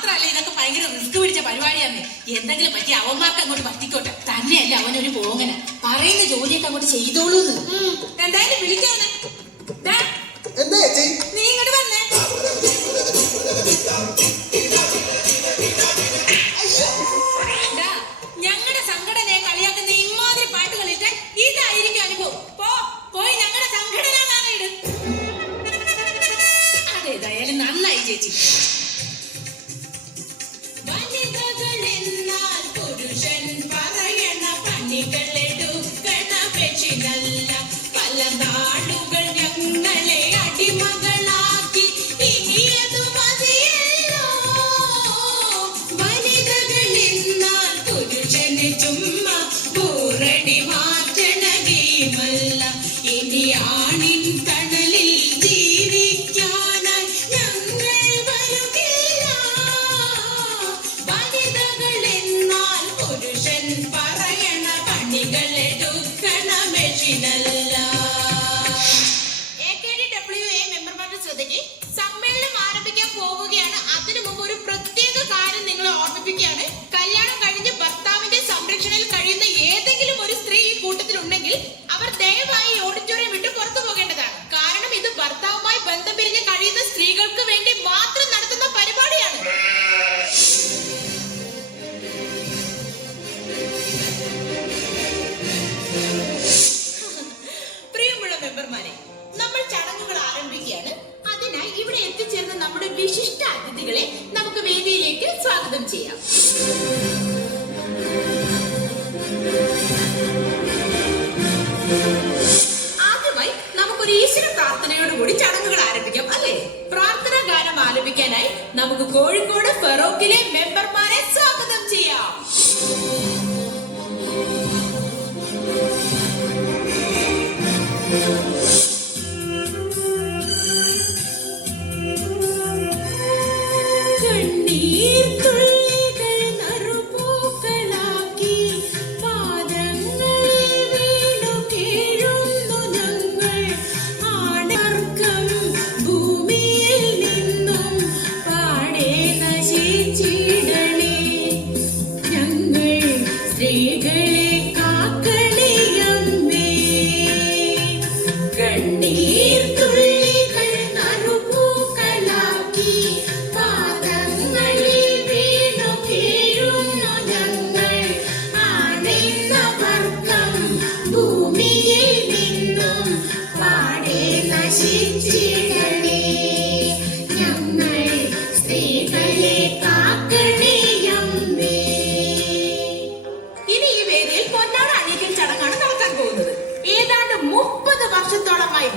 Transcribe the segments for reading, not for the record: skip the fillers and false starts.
മാത്രല്ല ഇതൊക്കെ ഭയങ്കര റിസ്ക് പിടിച്ച പരിപാടിയാന്ന്. എന്തെങ്കിലും പറ്റി അവന്മാർക്ക് അങ്ങോട്ട് പറ്റിക്കോട്ടെ. തന്നെയല്ല അവനൊരു പോങ്ങന. പറയുന്ന ജോലിയൊക്കെ അങ്ങോട്ട് ചെയ്തോളൂന്ന്. എന്തായാലും വിളിക്കാന്ന്. നീ ഇങ്ങോട്ട് വന്നേ. ഞങ്ങളുടെ സംഘടനയെ കളിയാക്കുന്ന ഇമാതിരി പാട്ട് കളിട്ട് ഇതായിരിക്കും അനുഭവം. പോയി ഞങ്ങളുടെ സംഘടന കാണാനിട്. അതേതായാലും നന്നായി ചേച്ചി. വനിതകളെന്നാൽ പുരുഷൻ പറയണ പണികളെടുക്കണ പെഷിനല്ല. പല നാടുകൾ ഞങ്ങളെ അടിമകളാക്കി. ഇനിയതു മതിയല്ലോ. വനിതകളെന്നാൽ പുരുഷന് ചുമ്മാ പൂറടി മാറ്റണ ഗെയിമല്ല. ഇനി ആണിൻ തണലിൽ ജീവിക്കാനായി ഞങ്ങൾ വരുകില്ല. വനിതകളെന്നാൽ പുരുഷൻ പറയണ പണികളെടുക്കണ മെഷിനല്ല. AKDWA മെമ്പർമാരുടെ ശ്രദ്ധയ്ക്ക് സമ്മേളനം ആരംഭിക്കാൻ പോവുകയാണ്. അതിനു മുമ്പ് ഒരു പ്രത്യേക കാര്യം നിങ്ങളെ ഓർമ്മിപ്പിക്കുകയാണ്. കല്യാണം കഴിഞ്ഞ് ഭർത്താവിന്റെ സംരക്ഷണയിൽ കഴിയുന്ന ഏതെങ്കിലും ഒരു സ്ത്രീ ഈ കൂട്ടത്തിലുണ്ടെങ്കിൽ അവർ ദയവായി ഓഡിറ്റോറിയം വിട്ട് പുറത്തു പോകേണ്ടതാണ്. കാരണം ഇത് ഭർത്താവുമായി ബന്ധം പിരിഞ്ഞ് കഴിയുന്ന സ്ത്രീകൾക്ക് വേണ്ടി മാത്രം നടത്തുന്ന പരിപാടിയാണ്. പ്രിയമുള്ള മെമ്പർമാരെ, നമ്മൾ ചടങ്ങുകൾ ആരംഭിക്കുകയാണ്. അതിനായി ഇവിടെ എത്തിച്ചേർന്ന നമ്മുടെ വിശിഷ്ട അതിഥികളെ നമുക്ക് വേദിയിലേക്ക് സ്വാഗതം ചെയ്യാം. ആദ്യമായി നമുക്കൊരു ഈശ്വര പ്രാർത്ഥനയോടുകൂടി ചടങ്ങുകൾ ആരംഭിക്കാം, അല്ലേ? പ്രാർത്ഥനാ ഗാനം ആലപിക്കാനായി നമുക്ക് കോഴിക്കോട് ഫെറോക്കിലെ മെമ്പർമാരെ സ്വാഗതം ചെയ്യാം.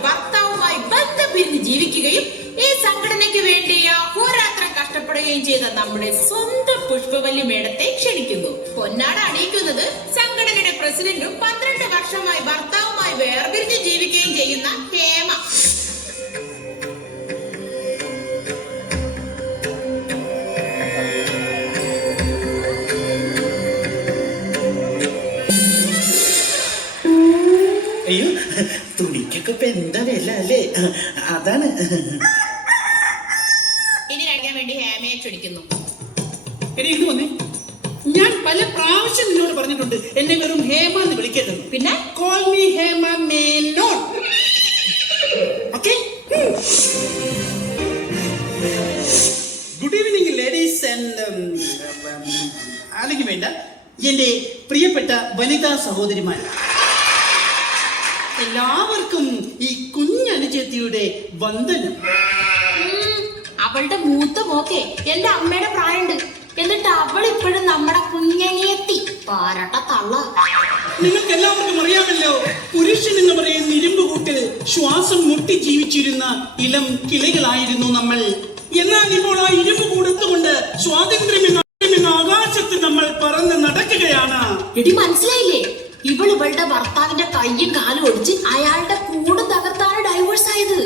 ഭർത്താവുമായി ബന്ധം പിരിഞ്ഞ് ജീവിക്കുകയും ഈ സംഘടനയ്ക്ക് വേണ്ടി അഹോരാത്രം കഷ്ടപ്പെടുകയും ചെയ്ത നമ്മുടെ സ്വന്തം പുഷ്പവല്ലി മേഡത്തെ ക്ഷണിക്കുന്നു. പൊന്നാട അണിയിക്കുന്നത് സംഘടനയുടെ പ്രസിഡന്റും 12 വർഷമായി ഭർത്താവുമായി വേർപിരിഞ്ഞ് ജീവിക്കുകയും ചെയ്യുന്ന ഹേമ. അയ്യോ, തുണിക്കൊക്കെ ഇപ്പൊ എന്താ വില അല്ലേ? അതാണ്. ഇനി അടിക്കാൻ വേണ്ടി ഹേമയെ ക്ഷണിക്കുന്നു. ഇത് വന്നേ. ഞാൻ പല പ്രാവശ്യം നിന്നോട് പറഞ്ഞിട്ടുണ്ട് എന്നെ വെറും ഹേമ എന്ന് വിളിക്കരുത്. പിന്നെ call me Hema Menon. Okay? Good evening ladies and അല്ലെങ്കിൽ വേണ്ട എന്റെ പ്രിയപ്പെട്ട വനിതാ സഹോദരിമാർ, എല്ലാവർക്കും ഈ കുഞ്ഞനുജത്തിയുടെ വന്ദനം. അവളുടെ മൂത്ത മോക്കെ എന്റെ അമ്മയുടെ പ്രായമുണ്ട്. എന്നിട്ട് അവൾ ഇപ്പോഴും നമ്മുടെ കുഞ്ഞനിയെത്തി പാരട്ട തള്ള. നിങ്ങൾക്ക് എല്ലാവർക്കും അറിയാമല്ലോ, പുരുഷൻ എന്ന് പറയുന്ന ഇരുമ്പ് കൂട്ടിൽ ശ്വാസം മുട്ടി ജീവിച്ചിരുന്ന ഇളം കിളികളായിരുന്നു നമ്മൾ. എന്നാൽ ഇപ്പോൾ ആ ഇരുമ്പ് കൊടുത്തുകൊണ്ട് സ്വാതന്ത്ര്യം എന്ന ആകാശത്ത് നമ്മൾ പറന്ന് നടക്കുകയാണ്. എടി മനസ്സിലായില്ലേ? ഇവളുടെ ഭർത്താവിന്റെ കയ്യും കാലും ഒടിച്ച് അയാളുടെ കൂട് തകർത്താണ് ഡൈവേഴ്സ് ആയത്.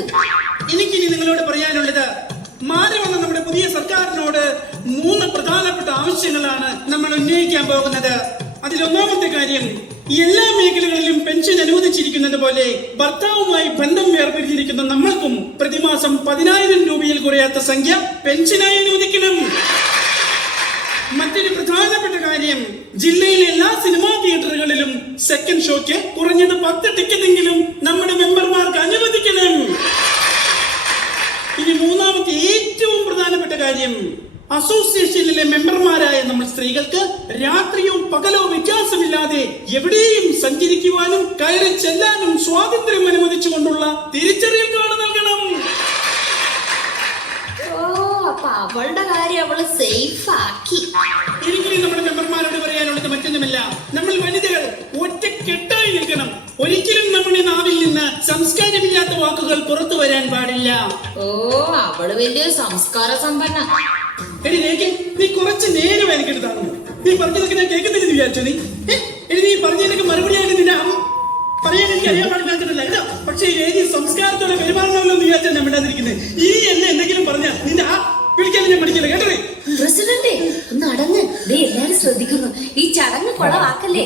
എനിക്കിനി നിങ്ങളോട് പറയാനുള്ളത്, മാറി വന്ന നമ്മുടെ പുതിയ സർക്കാരിനോട് 3 പ്രധാനപ്പെട്ട ആവശ്യങ്ങളാണ് നമ്മൾ ഉന്നയിക്കാൻ പോകുന്നത്. അതിലൊന്നാമത്തെ കാര്യം, എല്ലാ മേഖലകളിലും പെൻഷൻ അനുവദിച്ചിരിക്കുന്നത് പോലെ ഭർത്താവുമായി ബന്ധം വേർപിരിഞ്ഞിരിക്കുന്ന നമ്മൾക്കും പ്രതിമാസം 10,000 രൂപയിൽ കുറയാത്ത സംഖ്യ പെൻഷനായി അനുവദിക്കണം. മറ്റൊരു പ്രധാനപ്പെട്ട കാര്യം, ജില്ലയിലെ എല്ലാ സിനിമാ തിയേറ്ററുകളിലും സെക്കൻഡ് ഷോയ്ക്ക് കുറഞ്ഞത് 10 ടിക്കറ്റെങ്കിലും നമ്മുടെ മെമ്പർമാർക്ക് അനുവദിക്കണം. ഇനി മൂന്നാമത്തെ ഏറ്റവും പ്രധാനപ്പെട്ട കാര്യം, അസോസിയേഷനിലെ മെമ്പർമാരായ നമ്മൾ സ്ത്രീകൾക്ക് രാത്രിയോ പകലോ വ്യത്യാസമില്ലാതെ എവിടെയും സഞ്ചരിക്കുവാനും കയറി ചെല്ലാനും സ്വാതന്ത്ര്യം അനുവദിച്ചുകൊണ്ടുള്ള തിരിച്ചറിയൽ കാർഡ് നൽകണം. അപ്പൊ അവളുടെ കാര്യം അവള് സേഫ് ആക്കി. എനിക്കിനി നമ്മുടെ മെമ്പർമാരോട് പറയാനുള്ളത് മറ്റൊന്നുമില്ല, നമ്മൾ വനിതകൾ ഒറ്റക്കെട്ടായി നിൽക്കണം. ഒരിക്കലും നമ്മുടെ നാവിൽ നിന്ന് സംസ്കാരമില്ലാത്ത വാക്കുകൾ പുറത്തു വരാൻ പാടില്ല. അവള് വലിയ സംസ്കാര സമ്പന്ന. എടി രേഖ, നീ കുറച്ച് നേരം എനിക്കെടുത്താണ്. നീ പറഞ്ഞതൊക്കെ ഞാൻ കേൾക്കുന്നില്ലെന്ന് വിചാരിച്ചു. നീ പറഞ്ഞതിനൊക്കെ മറുപടിയായിട്ട് നിന്റെ പറയാൻ എനിക്ക് അറിയാൻ പാടില്ലാത്തില്ല കേട്ടോ. പക്ഷേ ഈ രീതി സംസ്കാരത്തോടെ പെരുമാറണമല്ലോ എന്ന് വിചാരിച്ചാൽ ഞാൻ വിടാതിരിക്കുന്നത്. ഈ എന്നെ എന്തെങ്കിലും പറഞ്ഞാൽ നിന്റെ വിളിക്കാനും ഞാൻ പഠിക്കില്ല കേട്ടോ. പ്രസിഡന്റ് ഒന്ന് അടങ്ങ്, എല്ലാരും ശ്രദ്ധിക്കുന്നു. ഈ ചടങ്ങ് കൊളവാക്കല്ലേ.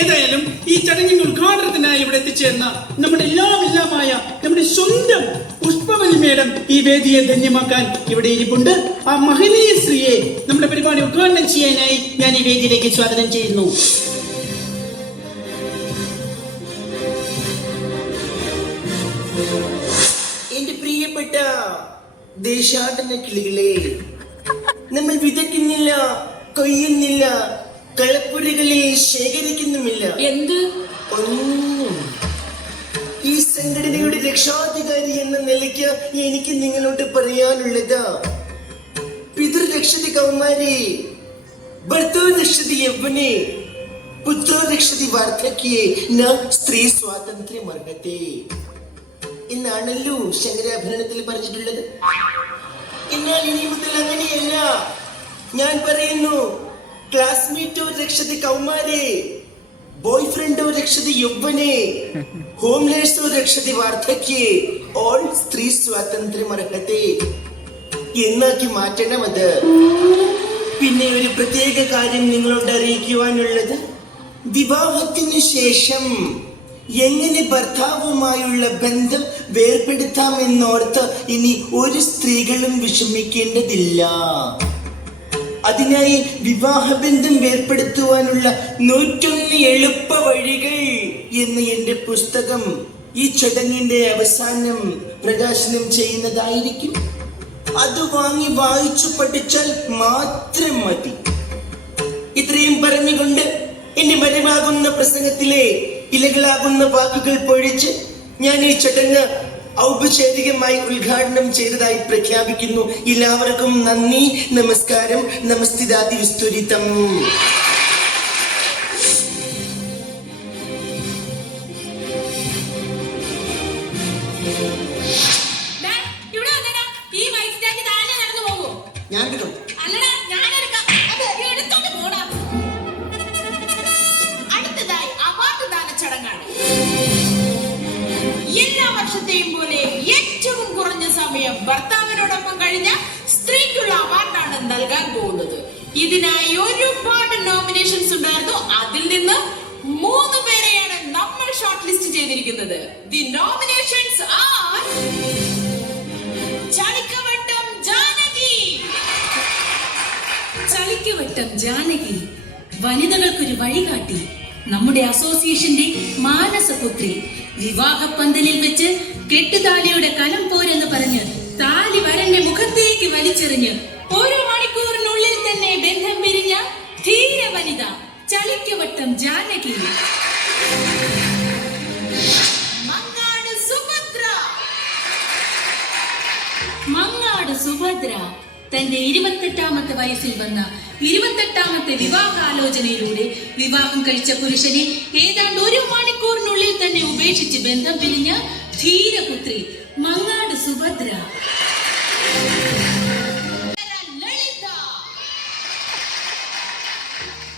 ഏതായാലും ഈ ചടങ്ങിന്റെ ഉദ്ഘാടനത്തിനായി ഇവിടെ എത്തിച്ചേർന്ന നമ്മുടെ എല്ലാമായ നമ്മുടെ സ്വന്തം പുഷ്പവലി മേഡം ഈ വേദിയെ ധന്യമാക്കാൻ ഇവിടെ ഇരിപ്പുണ്ട്. ആ മഹനീയ സ്ത്രീയെ നമ്മുടെ പരിപാടി ഉദ്ഘാടനം ചെയ്യാനായി ഞാൻ ഈ വേദിയിലേക്ക് സ്വാഗതം ചെയ്യുന്നു. എന്റെ പ്രിയപ്പെട്ട ദേശാടന കിളികളെ, നമ്മൾ വിതയ്ക്കുന്നില്ല, കൊയ്യുന്നില്ല, കളപ്പുരകളിൽ ശേഖരിക്കുന്നുമില്ല. എന്ത് ഒന്നും. ഈ സംഘടനയുടെ രക്ഷാധികാരി എന്ന നിലയ്ക്ക് എനിക്ക് നിങ്ങളോട് പറയാനുള്ളത്, പിതൃരക്ഷതി കൗമാരി, ഭർത്തൃരക്ഷതി യൗവനെ, പുത്രരക്ഷതി വാർദ്ധക്യേ ന സ്ത്രീ സ്വാതന്ത്ര്യം അർഹത്തെ എന്നാണല്ലോ ശങ്കരാഭരണത്തിൽ പറഞ്ഞിട്ടുള്ളത്. എന്നാൽ ഇനി മുതൽ അങ്ങനെയല്ല. ഞാൻ പറയുന്നു, ക്ലാസ്മേറ്റോ രക്ഷതി കൗമാരെ, ബോയ് ഫ്രണ്ടോ രക്ഷതി യൗവനെ, ഹോംലേഴ്സോ രക്ഷതി വാർദ്ധക്യേ, ഓൾ സ്ത്രീ സ്വാതന്ത്ര്യം അർഹത്തെ എന്നാക്കി മാറ്റണം അത്. പിന്നെ ഒരു പ്രത്യേക കാര്യം നിങ്ങളോട് അറിയിക്കുവാനുള്ളത്, വിവാഹത്തിന് ശേഷം എങ്ങനെ ഭർത്താവുമായുള്ള ബന്ധം വേർപെടുത്താമെന്നോർത്ത് ഇനി ഒരു സ്ത്രീകളും വിഷമിക്കേണ്ടതില്ല. അതിനായി വിവാഹബന്ധം വേർപെടുത്തുവാനുള്ള 101 എളുപ്പ വഴികൾ എന്ന് എന്റെ പുസ്തകം ഈ ചടങ്ങിന്റെ അവസാനം പ്രകാശനം ചെയ്യുന്നതായിരിക്കും. അത് വാങ്ങി വായിച്ചു പഠിച്ചാൽ മാത്രം മതി. ഇത്രയും പറഞ്ഞുകൊണ്ട് എന്റെ മരമാകുന്ന പ്രസംഗത്തിലെ ഇലകളാകുന്ന വാക്കുകൾ പൊഴിച്ച് ഞാൻ ഈ ചടങ്ങ് ഔപചാരികമായി ഉദ്ഘാടനം ചെയ്തതായി പ്രഖ്യാപിക്കുന്നു. എല്ലാവർക്കും നന്ദി, നമസ്കാരം, നമസ്തിദാതി വിസ്തുരിതം. ഞാൻ കിട്ടും. എല്ലാ വർഷത്തെയും പോലെ ഏറ്റവും കുറഞ്ഞ സമയം ഭർത്താവിനോടൊപ്പം കഴിഞ്ഞ സ്ത്രീക്കുള്ള അവാർഡാണ് നൽകാൻ പോകുന്നത്. ഇതിനായി ഒരുപാട് നോമിനേഷൻസ് ഉണ്ടായിരുന്നു. അതിൽ നിന്ന് 3 പേരെയാണ് നമ്മൾ ഷോർട്ട് ലിസ്റ്റ് ചെയ്തിരിക്കുന്നത്. The nominations are Chalikkavattam Janaki. Chalikkavattam Janaki വനിതകൾക്കൊരു വഴികാട്ടി, നമ്മുടെ അസോസിയേഷന്റെ മാനസപുത്രി. വിവാഹപ്പന്തലിൽ വെച്ച് കെട്ടുതാലിയുടെ കലം പോരെന്ന് പറഞ്ഞ് താലി വരന്റെ മുഖത്തേക്ക് വലിച്ചെറിഞ്ഞ് 1 മണിക്കൂറിനുള്ളിൽ തന്നെ ബന്ധം പിരിഞ്ഞ ധീര വനിത ചളിക്കവട്ടം ജാനകി. മങ്ങാട് സുഭദ്ര തന്റെ 28ാമത്തെ വയസ്സിൽ വന്ന 28ാമത്തെ വിവാഹാലോചനയിലൂടെ വിവാഹം കഴിച്ച പുരുഷനെ ഏതാണ്ട് 1 മണിക്കൂറിനുള്ളിൽ തന്നെ ഉപേക്ഷിച്ച് ബന്ധം പിരിഞ്ഞ ധീരപുത്രി മങ്ങാട് സുഭദ്ര.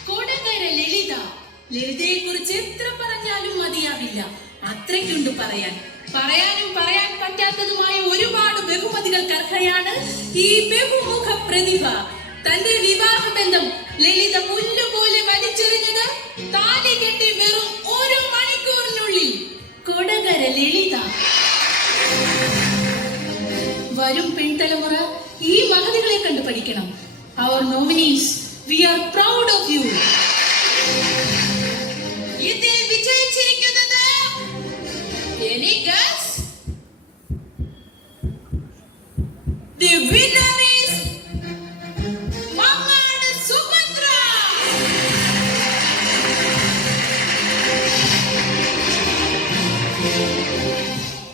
കൊടകര ലളിത. ലളിതയെ കുറിച്ച് എത്ര പറഞ്ഞാലും മതിയാവില്ല, അത്രയ്ക്കുണ്ട് പറയാൻ. പറയാനും പറയാൻ പറ്റാത്തതുമായ ഒരുപാട് ബഹുമതികൾക്ക് അർഹയാണ് ഈ ബഹുമുഖ പ്രതിഭ. തന്റെ വിവാഹബന്ധം ലളിത പുല്ലുപോലെ വലിച്ചെറിഞ്ഞത് താലി കെട്ടി വെറും 1 മണിക്കൂറിനുള്ളിൽ. കൊടകര ലളിത. വരും പിൻതലമുറ ഈ മഹതികളെ കണ്ടു പഠിക്കണം. Our nominees, we are proud of you. ഇതിൽ വിജയിച്ചിരിക്കുന്നത് any guess? The winner is Mangad Subhadra.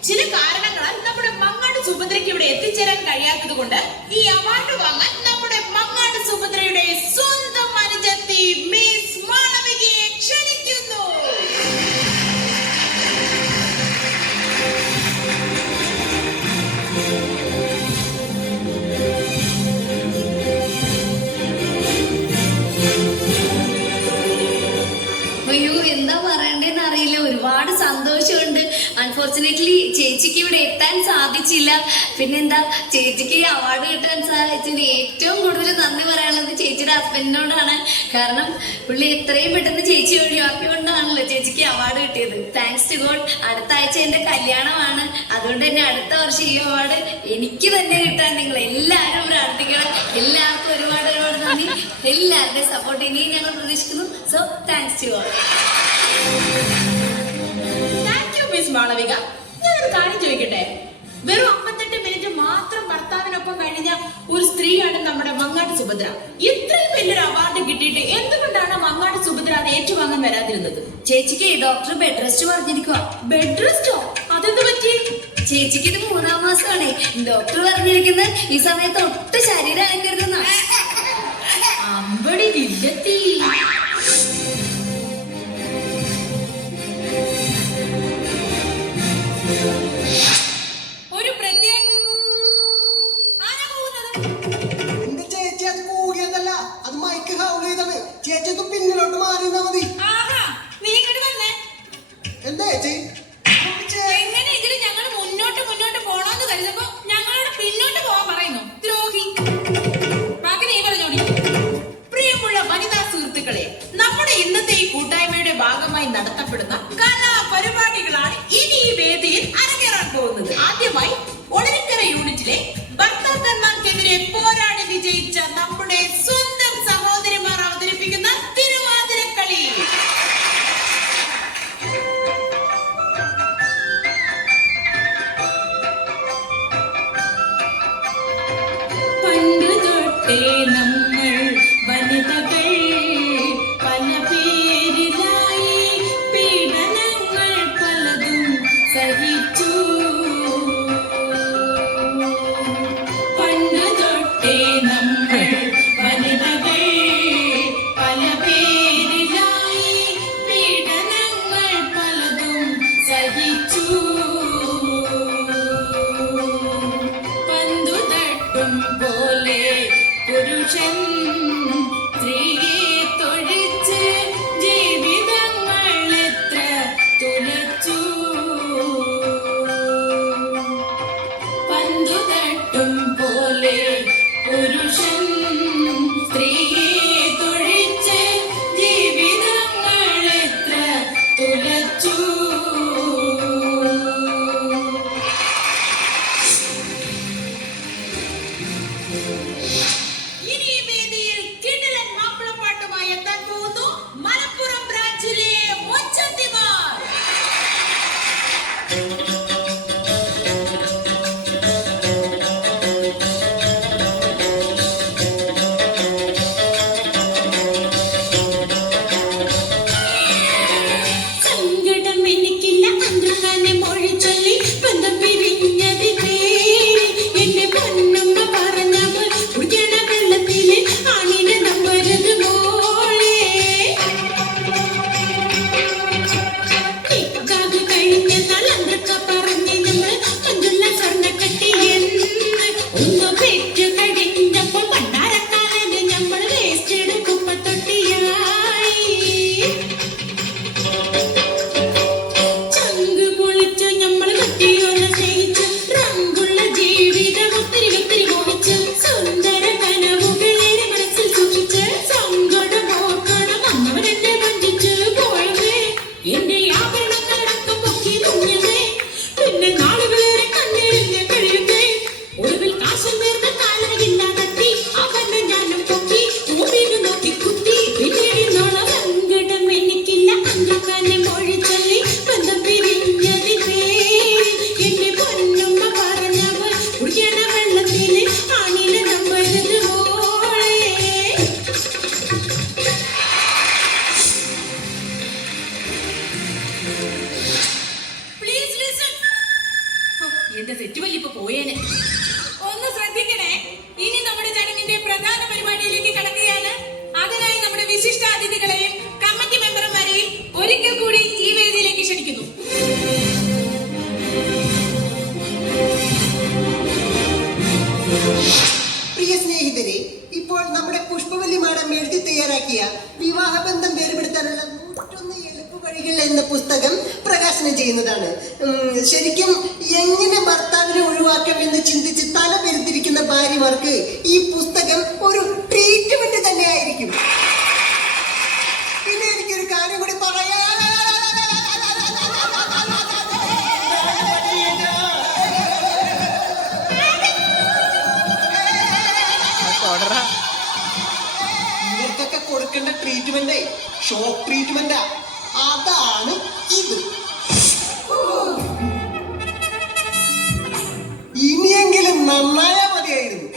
ചില കാരണങ്ങളാൽ നമ്മുടെ മങ്ങാട് സുഭദ്രയ്ക്ക് ഇവിടെ എത്തിച്ചേരാൻ കഴിയാത്തത് കൊണ്ട് ഈ അവാർഡ് വാങ്ങാൻ നമ്മുടെ മങ്ങാട് സുഭദ്രയുടെ സ്വന്തം അനുജത്തി മിസ് മാളവികയെ ക്ഷണിക്കുന്നു. അയ്യോ എന്താ പറയണ്ടേന്ന് അറിയില്ല. ഒരുപാട് സന്തോഷമുണ്ട്. അൺഫോർച്ചുനേറ്റ്ലി ചേച്ചിക്ക് ഇവിടെ എത്താൻ സാധിച്ചില്ല. പിന്നെന്താ, ചേച്ചിക്ക് അവാർഡ് കിട്ടാൻ സാധിച്ചതിന് ഏറ്റവും കൂടുതൽ നന്ദി പറയാനുള്ളത് ചേച്ചിയുടെ ഹസ്ബൻഡിനോടാണ്. കാരണം പുള്ളി എത്രയും പെട്ടെന്ന് ചേച്ചി ഒഴിവാക്കിക്കൊണ്ടാണല്ലോ ചേച്ചിക്ക് അവാർഡ് കിട്ടിയത്. Thanks to God. അടുത്ത ആഴ്ച എന്റെ കല്യാണമാണ്. അതുകൊണ്ട് തന്നെ അടുത്ത വർഷം ഈ അവാർഡ് എനിക്ക് തന്നെ കിട്ടാൻ നിങ്ങൾ എല്ലാവരും പ്രാർത്ഥിക്കണം. എല്ലാവർക്കും ഒരുപാട് ഒരുപാട് നന്ദി. എല്ലാവരുടെയും സപ്പോർട്ട് ഇനിയും ഞങ്ങൾ പ്രതീക്ഷിക്കുന്നു. So thanks to all. Thank you miss Malavika. ഞാനൊരു കാര്യം ചോദിക്കട്ടെ? വെറും 58 മിനിറ്റ് മാത്രം ഭർത്താവിനൊപ്പം കഴിഞ്ഞ ഒരു സ്ത്രീയാണ് നമ്മുടെ മങ്ങാട് സുഭദ്ര. ഇത്രയും വലിയൊരു അവാർഡ് കിട്ടിയിട്ട് എന്തുകൊണ്ടാണ് മങ്ങാട് സുഭദ്ര അത് ഏറ്റുവാങ്ങാൻ വരാതിരുന്നത്? ചേച്ചിക്ക് ഡോക്ടർ ബെഡ് റെസ്റ്റ് പറഞ്ഞിരിക്കുക. ബെഡ് റെസ്റ്റോ? അതെന്ത് പറ്റി? ചേച്ചിക്ക് ഇത് 3-ാം മാസമാണ്. ഡോക്ടർ പറഞ്ഞിരിക്കുന്നത് ഈ സമയത്ത് ഒട്ടും ശരീരം അനക്കരുതെന്നാ. അമ്പടി വില്ലത്തി. ഒരു പ്രത്യേക ആരാ പോകുന്നത്? എന്റെ ചേച്ചി അത് കൂടിയതല്ല, അത് മൈക്ക് ഹൗൾ ചെയ്താണ്. ചേച്ചി ഒന്ന് പിന്നിലോട്ട് മാറി നിന്നാ മതി. ആഹാ, നീ ഇങ്ങോട്ട് വന്നേ. എന്താ ചേച്ചി? എങ്ങനെയെങ്കിലും ഞങ്ങൾ മുന്നോട്ട് പോണോന്ന് കരുതുമ്പോ ഞങ്ങളോട് പിന്നോട്ട് പോവാൻ പറയുന്നു. ദ്രോഹി. ബാക്കി നീ പറഞ്ഞോടി. പ്രിയമുള്ള വനിതാ സുഹൃത്തുക്കളെ, നമ്മുടെ ഇന്നത്തെ ഈ കൂട്ടായ്മയുടെ ഭാഗമായി നടത്തപ്പെടുന്ന കലാപരിപാടികളാണ് ഇനി ഈ വേദിയിൽ അരങ്ങേറാൻ പോകുന്നത്. ആദ്യമായി ഒളരിക്കര യൂണിറ്റിലെ ഭർത്താക്കന്മാർക്കെതിരെ പോരാടി വിജയിച്ച നമ്മുടെ സ്വന്തം സഹോദരിമാർ അവതരിപ്പിക്കുന്ന തിരുവാതിരക്കളി. പണ്ട് തൊട്ടേ നമ്മൾ വനിതകൾ പല പേരിലായി പീഡനങ്ങൾ പലതും സഹിച്ചു. പണ്ട് തൊട്ടേ നമ്മൾ വനിതകൾ പല പേരിലായി പീഡനങ്ങൾ പലതും സഹിച്ചു. പന്തു തട്ടും പോലെ പുരുഷൻ സ്ത്രീയെ തൊഴിച്ച് ജീവിതങ്ങൾ എത്ര തുലച്ചു. പന്തു തട്ടും പോലെ പുരുഷൻ സ്ത്രീയെ തൊഴിച്ച് ജീവിതങ്ങൾ എത്ര തുലച്ചു. ഇനി ഈ വേദിയിൽ കിടിലൻ മാപ്പിളപ്പാട്ടുമായി എത്താൻ പോകുന്നു മലപ്പുറം ബ്രാഞ്ചിലെ ഒച്ചത്തിമാർ. സങ്കടം എനിക്കില്ല, അന്തർക്കാനെ മൊഴി ചൊല്ലി ബന്ധം പിരിഞ്ഞത് പേര്. എന്റെ പൊന്നമ്മ പറഞ്ഞവൾ കുടിക്കണ വെള്ളത്തില് ആണിനെ നമ്പരുത് മോളെ. നിക്കാഹ് കഴിഞ്ഞ നാൾ അന്തർക്ക പറഞ്ഞ് നമ്മൾ മഞ്ചുള്ള സ്വർണ്ണക്കട്ടി എന്ന്. ഒന്ന് പെറ്റ് കഴിഞ്ഞപ്പോൾ പണ്ടാരക്കാലന് നമ്മൾ വേസ്റ്റ് കുപ്പത്തൊട്ടിയായി. ചങ്ക് പൊളിച്ച് നമ്മൾ കട്ടിയോളം സ്നേഹിച്ച് റങ്കുള്ള ജീവിതം ഒത്തിരി ഒത്തിരി മോഹിച്ച് സുന്ദര കനവുകളേറെ മനസ്സിൽ സൂക്ഷിച്ച് സങ്കടം ഓർക്കണം അന്നവരെന്നെ വഞ്ചിച്ച് പോയതേ. എന്റെ ആഭരണങ്ങളടക്കം പൊക്കി മുങ്ങിയതേ. പിന്നെ നാളുകളേറെ കണ്ണീരിൽ ഞാൻ കഴിയുന്നേ. ഒടുവിൽ കാശം തീർന്ന കാലമില്ലാതെ അതിഥികളെയും കമ്മിറ്റി മെമ്പർമാരെയും ഒരിക്കൽ കൂടി ഈ വേദിയിലേക്ക് ക്ഷണിക്കുന്നു. പ്രിയ സ്നേഹിതരെ, ഇപ്പോൾ നമ്മുടെ പുഷ്പവല്ലി മാഡം എഴുതി തയ്യാറാക്കിയ വിവാഹബന്ധം വേർപെടുത്താനുള്ള 101 എളുപ്പവഴികൾ എന്ന പുസ്തകം പ്രകാശനം ചെയ്യുന്നതാണ്. ശരിക്കും എങ്ങനെ ഭർത്താവിനെ ഒഴിവാക്കാമെന്ന് ചിന്തിച്ച് തല പെരുത്തിരിക്കുന്ന ഭാര്യമാർക്ക് ഈ പുസ്തകം ഒരു ട്രീറ്റ്മെന്റ് തന്നെ ആയിരിക്കും. പിന്നെ എനിക്കൊരു കാര്യം കൂടി പറയാം. ഇവർക്കൊക്കെ കൊടുക്കേണ്ട ട്രീറ്റ്മെന്റ് ഷോക്ക് ട്രീറ്റ്മെന്റാ. അതാണ് ഇത്. ഇനിയെങ്കിലും നന്നായാ മതിയായിരുന്നു.